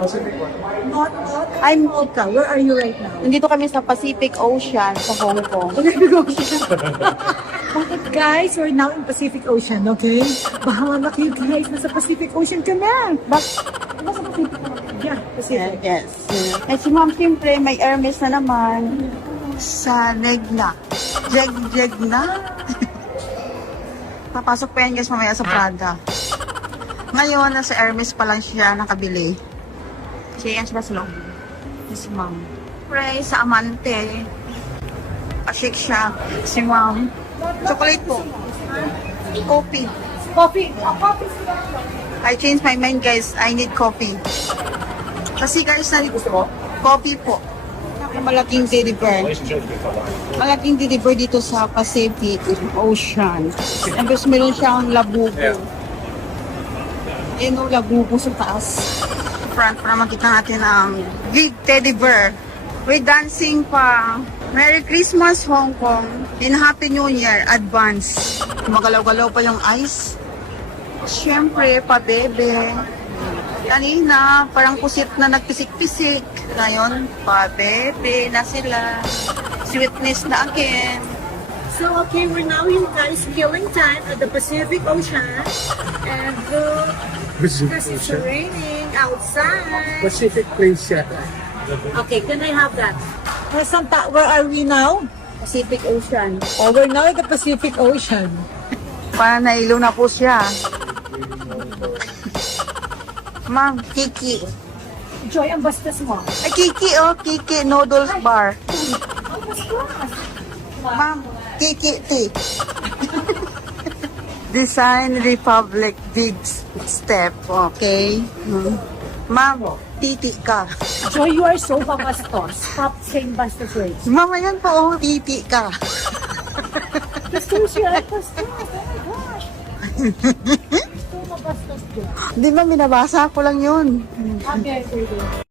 Not, I'm Ika. Where are you right now? Nandito kami sa Pacific Ocean sa Hong Kong. Pacific Ocean. Bakit guys? We're now in Pacific Ocean, okay? Bahala kayo guys. Nasa Pacific Ocean ka na. Nasa Pacific Ocean. Yeah, Pacific. Yes. Eh si Ma'am siyempre may Hermes na naman. Sa leg na. Jeg na. Papasok pa yan guys mamaya sa Prada. Ngayon, nasa Hermes pa lang siya nakabili. Siya yan siya sa loob. Si Ma'am. Pray sa Amante. Ashik siya. Si Ma'am. Chocolate po. Coffee. Coffee. Oh, coffee. I changed my mind guys. I need coffee. Kasi guys, gusto mo? Coffee po. Malaking teddy bear. Malaking teddy bear dito sa Pacific Ocean. Tapos meron siyang labubo. Yan o, labubo sa taas. Front para makita natin ang big teddy bear. With dancing pa. Merry Christmas Hong Kong and Happy New Year advance. Magalaw-galaw pa yung ice. Siyempre, pa-bebe. Kanina, parang pusit na nagpisik-pisik. Ngayon, pa-bebe na sila. Sweetness na again. So, okay, we're now in guys killing time at the Pacific Ocean. And because it's raining outside. Pacific place siya. Okay, can I have that? Where are we now? Pacific Ocean. Oh, we're now at the Pacific Ocean. Parang nailo na po siya. Ma'am, Kiki. Joy, ang bastos mo. Ay, Kiki, oh. Kiki Noodles Bar. Ma'am, Kiki tea. Design Republic Big Step. Okay. Ma'am, titi ka. Joy, you are so bastos. Stop saying bastos words. Ma'am, ayan po, oh. Titi ka. Bastos siya. Bastos. Oh my gosh. Gusto mo bastos ko. Hindi ma'am, binabasa ko lang yun. Okay,